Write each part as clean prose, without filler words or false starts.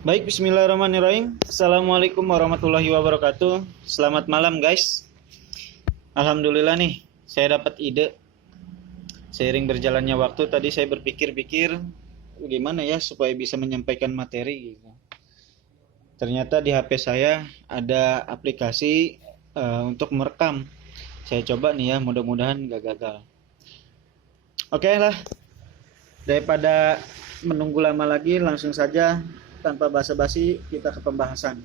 Baik, bismillahirrahmanirrahim. Assalamualaikum warahmatullahi wabarakatuh. Selamat malam guys. Alhamdulillah nih, saya dapat ide. Seiring berjalannya waktu, tadi saya berpikir-pikir gimana ya supaya bisa menyampaikan materi gitu. Ternyata di HP saya ada aplikasi untuk merekam. Saya coba nih ya, mudah-mudahan gak gagal. Oke lah, daripada menunggu lama lagi, langsung saja tanpa basa-basi kita ke pembahasan.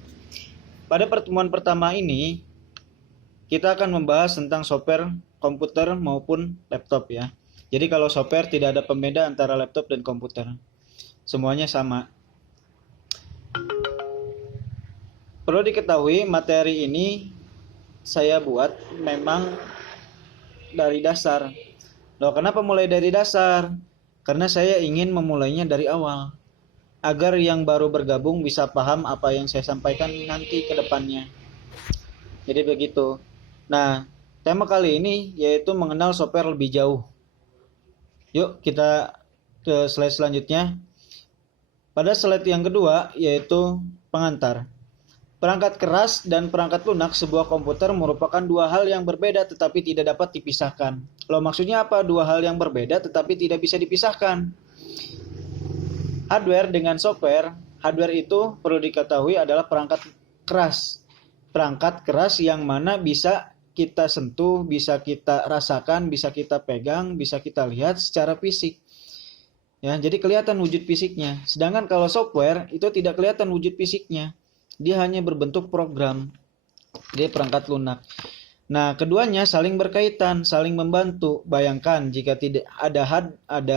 Pada pertemuan pertama ini kita akan membahas tentang software komputer maupun laptop ya. Jadi kalau software tidak ada pembeda antara laptop dan komputer. Semuanya sama. Perlu diketahui materi ini saya buat memang dari dasar. Loh, kenapa mulai dari dasar? Karena saya ingin memulainya dari awal, agar yang baru bergabung bisa paham apa yang saya sampaikan nanti ke depannya. Jadi begitu. Nah, tema kali ini yaitu mengenal software lebih jauh. Yuk kita ke slide selanjutnya. Pada slide yang kedua yaitu pengantar. Perangkat keras dan perangkat lunak sebuah komputer merupakan dua hal yang berbeda tetapi tidak dapat dipisahkan. Loh, maksudnya apa dua hal yang berbeda tetapi tidak bisa dipisahkan? Hardware dengan software. Hardware itu perlu diketahui adalah perangkat keras. Perangkat keras yang mana bisa kita sentuh, bisa kita rasakan, bisa kita pegang, bisa kita lihat secara fisik. Ya, jadi kelihatan wujud fisiknya. Sedangkan kalau software itu tidak kelihatan wujud fisiknya. Dia hanya berbentuk program. Dia perangkat lunak. Nah, keduanya saling berkaitan, saling membantu. Bayangkan jika tidak ada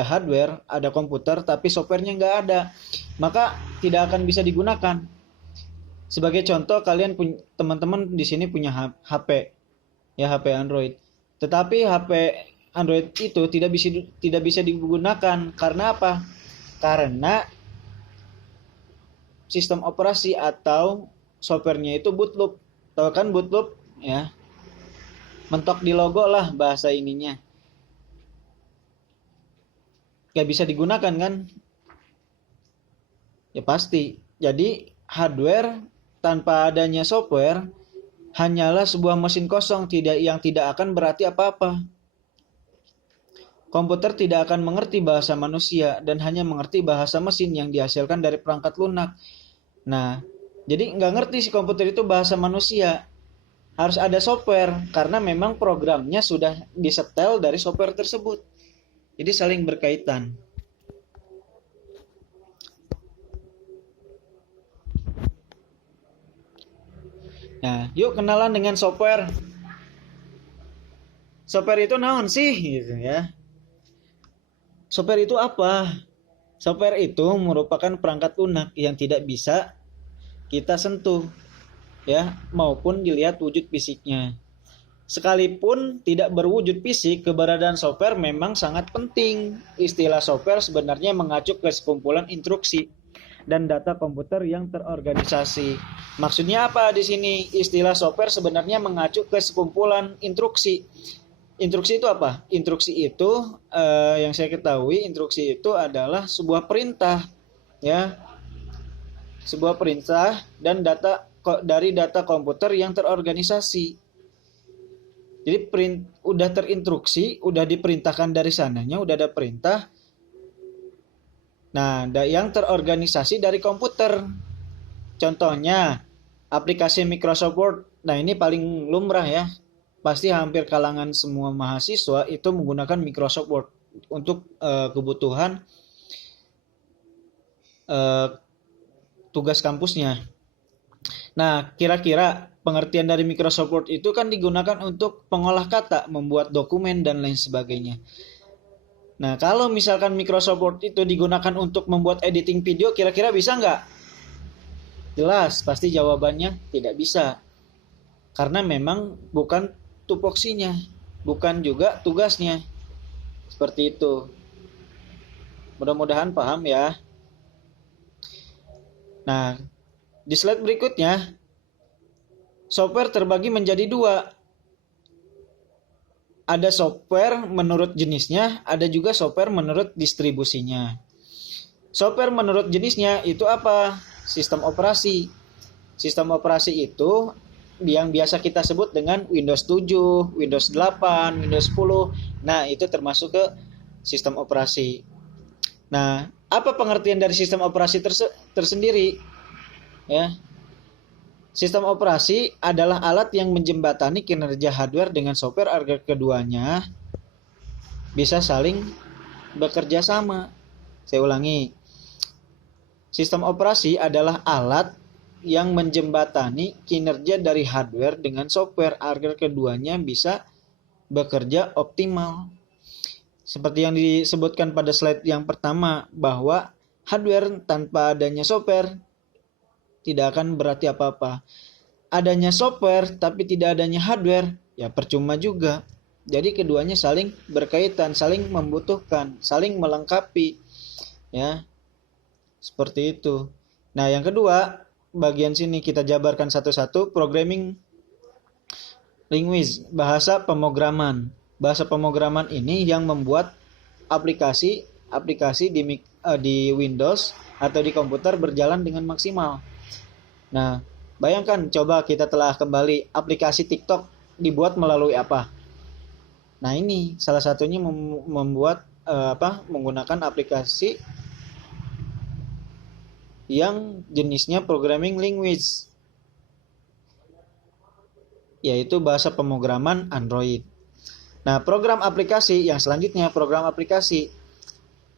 hardware, ada komputer, tapi softwarenya nggak ada, maka tidak akan bisa digunakan. Sebagai contoh, kalian teman-teman di sini punya HP, ya HP Android. Tetapi HP Android itu tidak bisa digunakan karena apa? Karena sistem operasi atau softwarenya itu bootloop. Tahu kan bootloop? Ya. Mentok di logo lah bahasa ininya. Gak bisa digunakan kan? Ya pasti. Jadi hardware tanpa adanya software hanyalah sebuah mesin kosong yang tidak akan berarti apa-apa. Komputer tidak akan mengerti bahasa manusia dan hanya mengerti bahasa mesin yang dihasilkan dari perangkat lunak. Nah, jadi nggak ngerti si komputer itu bahasa manusia. Harus ada software karena memang programnya sudah disetel dari software tersebut. Jadi saling berkaitan. Nah, yuk kenalan dengan software. Software itu naon sih gitu ya. Software itu apa? Software itu merupakan perangkat lunak yang tidak bisa kita sentuh ya, maupun dilihat wujud fisiknya. Sekalipun tidak berwujud fisik, keberadaan software memang sangat penting. Istilah software sebenarnya mengacu ke sekumpulan instruksi dan data komputer yang terorganisasi. Maksudnya apa di sini? Istilah software sebenarnya mengacu ke sekumpulan instruksi. Instruksi itu apa? Instruksi itu yang saya ketahui, instruksi itu adalah sebuah perintah ya. Sebuah perintah dan dari data komputer yang terorganisasi. Jadi udah terinstruksi, udah diperintahkan dari sananya, udah ada perintah. Nah, yang terorganisasi dari komputer. Contohnya aplikasi Microsoft Word. Nah, ini paling lumrah ya. Pasti hampir kalangan semua mahasiswa itu menggunakan Microsoft Word untuk kebutuhan tugas kampusnya. Nah, kira-kira pengertian dari Microsoft Word itu kan digunakan untuk pengolah kata, membuat dokumen, dan lain sebagainya. Nah, kalau misalkan Microsoft Word itu digunakan untuk membuat editing video, kira-kira bisa nggak? Jelas, pasti jawabannya tidak bisa. Karena memang bukan tupoksinya, bukan juga tugasnya. Seperti itu. Mudah-mudahan paham ya. Nah, di slide berikutnya, software terbagi menjadi dua. Ada software menurut jenisnya, ada juga software menurut distribusinya. Software menurut jenisnya itu apa? sistem operasi. Sistem operasi itu yang biasa kita sebut dengan Windows 7, Windows 8, Windows 10. Nah, itu termasuk ke sistem operasi. Nah, apa pengertian dari sistem operasi tersendiri? Ya. Sistem operasi adalah alat yang menjembatani kinerja hardware dengan software agar keduanya bisa saling bekerja sama. Saya ulangi. Sistem operasi adalah alat yang menjembatani kinerja dari hardware dengan software agar keduanya bisa bekerja optimal. Seperti yang disebutkan pada slide yang pertama, bahwa hardware tanpa adanya software tidak akan berarti apa-apa. Adanya software tapi tidak adanya hardware, ya percuma juga. Jadi keduanya saling berkaitan, saling membutuhkan, saling melengkapi. Ya. Seperti itu. Nah, yang kedua, bagian sini kita jabarkan satu-satu. Programming language, bahasa pemrograman. Bahasa pemrograman ini yang membuat aplikasi di Windows atau di komputer berjalan dengan maksimal. Nah, bayangkan coba kita telah kembali, aplikasi TikTok dibuat melalui apa? Nah, ini salah satunya membuat menggunakan aplikasi yang jenisnya programming language, yaitu bahasa pemrograman Android. Nah, program aplikasi yang selanjutnya, program aplikasi.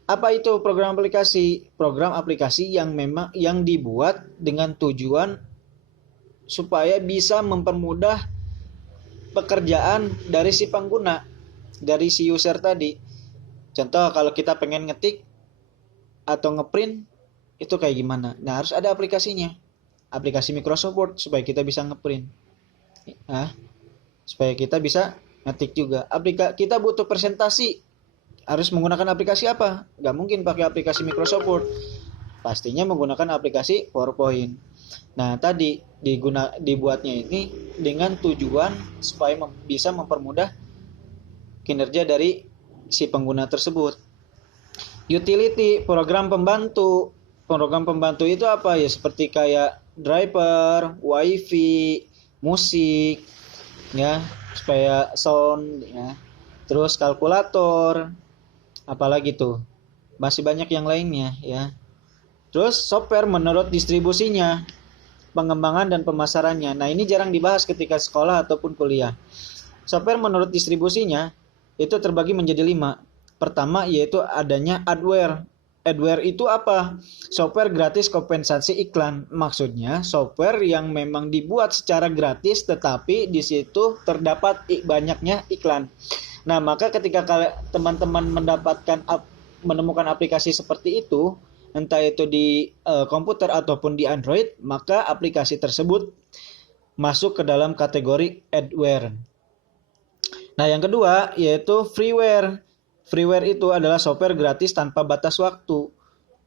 Apa itu program aplikasi? Program aplikasi yang memang yang dibuat dengan tujuan supaya bisa mempermudah pekerjaan dari si pengguna, dari si user tadi. Contoh, kalau kita pengen ngetik atau ngeprint, itu kayak gimana? Nah, harus ada aplikasinya. Aplikasi Microsoft Word supaya kita bisa ngeprint. Supaya kita bisa ngetik juga. Kita butuh presentasi. Harus menggunakan aplikasi apa? Gak mungkin pakai aplikasi Microsoft Word. Pastinya menggunakan aplikasi PowerPoint. Nah, tadi dibuatnya ini dengan tujuan supaya bisa mempermudah kinerja dari si pengguna tersebut. Utility, program pembantu. Program pembantu itu apa ya? Seperti kayak driver, wifi, musik, ya, supaya sound, ya. Terus kalkulator, apalagi tuh? Masih banyak yang lainnya, ya. Terus software menurut distribusinya, pengembangan dan pemasarannya. Nah, ini jarang dibahas ketika sekolah ataupun kuliah. Software menurut distribusinya itu terbagi menjadi 5. Pertama yaitu adanya adware. Adware itu apa? Software gratis kompensasi iklan. Maksudnya software yang memang dibuat secara gratis tetapi di situ terdapat banyaknya iklan. Nah, maka ketika teman-teman menemukan aplikasi seperti itu, entah itu di komputer ataupun di Android, maka aplikasi tersebut masuk ke dalam kategori adware. Nah, yang kedua yaitu freeware. Freeware itu adalah software gratis tanpa batas waktu.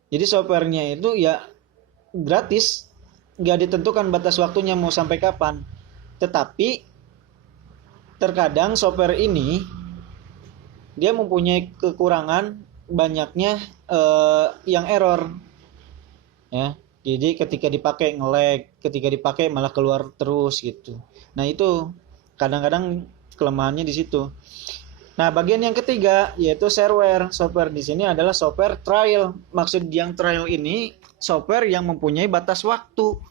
Jadi softwarenya itu ya gratis, nggak ditentukan batas waktunya mau sampai kapan. Tetapi terkadang software ini dia mempunyai kekurangan, banyaknya yang error. Ya, jadi ketika dipakai nge-lag, ketika dipakai malah keluar terus gitu. Nah, itu kadang-kadang kelemahannya di situ. Nah, bagian yang ketiga yaitu shareware. Software di sini adalah software trial. Maksud yang trial ini software yang mempunyai batas waktu.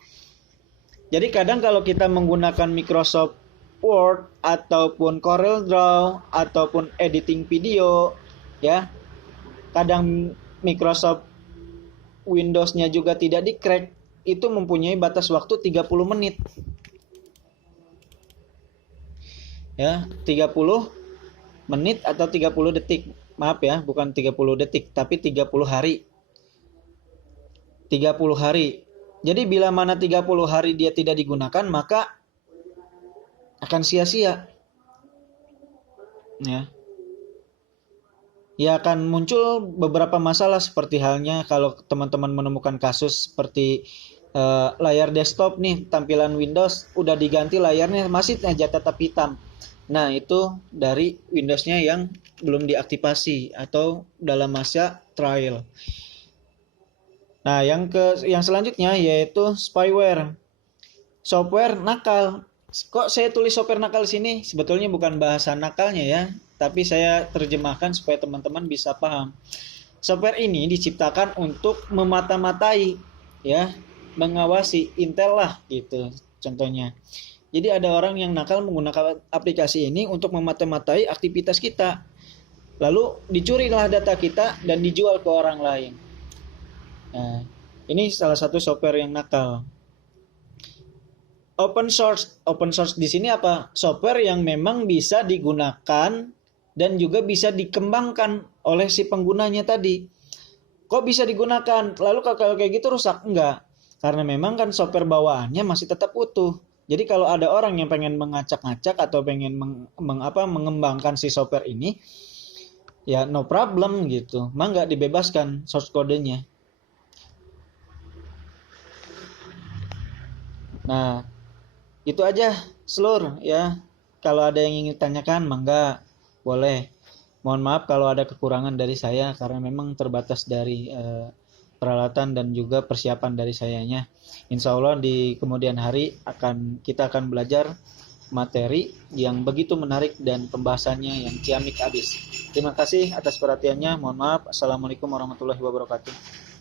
Jadi kadang kalau kita menggunakan Microsoft Word ataupun CorelDRAW ataupun editing video, ya, kadang Microsoft Windows-nya juga tidak di-crack, itu mempunyai batas waktu 30 menit. Ya, 30 menit atau 30 detik. Maaf ya, bukan 30 detik, tapi 30 hari. 30 hari. Jadi bila mana 30 hari dia tidak digunakan, maka akan sia-sia. Ya. Ya akan muncul beberapa masalah seperti halnya kalau teman-teman menemukan kasus seperti layar desktop nih, tampilan Windows udah diganti layarnya masih aja tetap hitam. Nah, itu dari Windows-nya yang belum diaktifasi atau dalam masa trial. Nah, yang selanjutnya yaitu spyware. Software nakal. Kok saya tulis software nakal sini? Sebetulnya bukan bahasa nakalnya ya, tapi saya terjemahkan supaya teman-teman bisa paham. Software ini diciptakan untuk memata-matai, ya, mengawasi, intel lah gitu contohnya. Jadi ada orang yang nakal menggunakan aplikasi ini untuk memata-matai aktivitas kita. Lalu dicurilah data kita dan dijual ke orang lain. Nah, ini salah satu software yang nakal. Open source di sini apa? Software yang memang bisa digunakan dan juga bisa dikembangkan oleh si penggunanya tadi. Kok bisa digunakan? Lalu kalau kayak gitu rusak? Enggak. Karena memang kan software bawaannya masih tetap utuh. Jadi kalau ada orang yang pengen mengacak-ngacak atau pengen mengembangkan si software ini, ya no problem gitu. Mangga dibebaskan source kodenya. Nah, itu aja seluruh ya. Kalau ada yang ingin ditanyakan, mangga boleh. Mohon maaf kalau ada kekurangan dari saya karena memang terbatas dari peralatan dan juga persiapan dari sayanya. Insya Allah di kemudian hari kita akan belajar materi yang begitu menarik dan pembahasannya yang ciamik abis. Terima kasih atas perhatiannya. Mohon maaf. Assalamualaikum warahmatullahi wabarakatuh.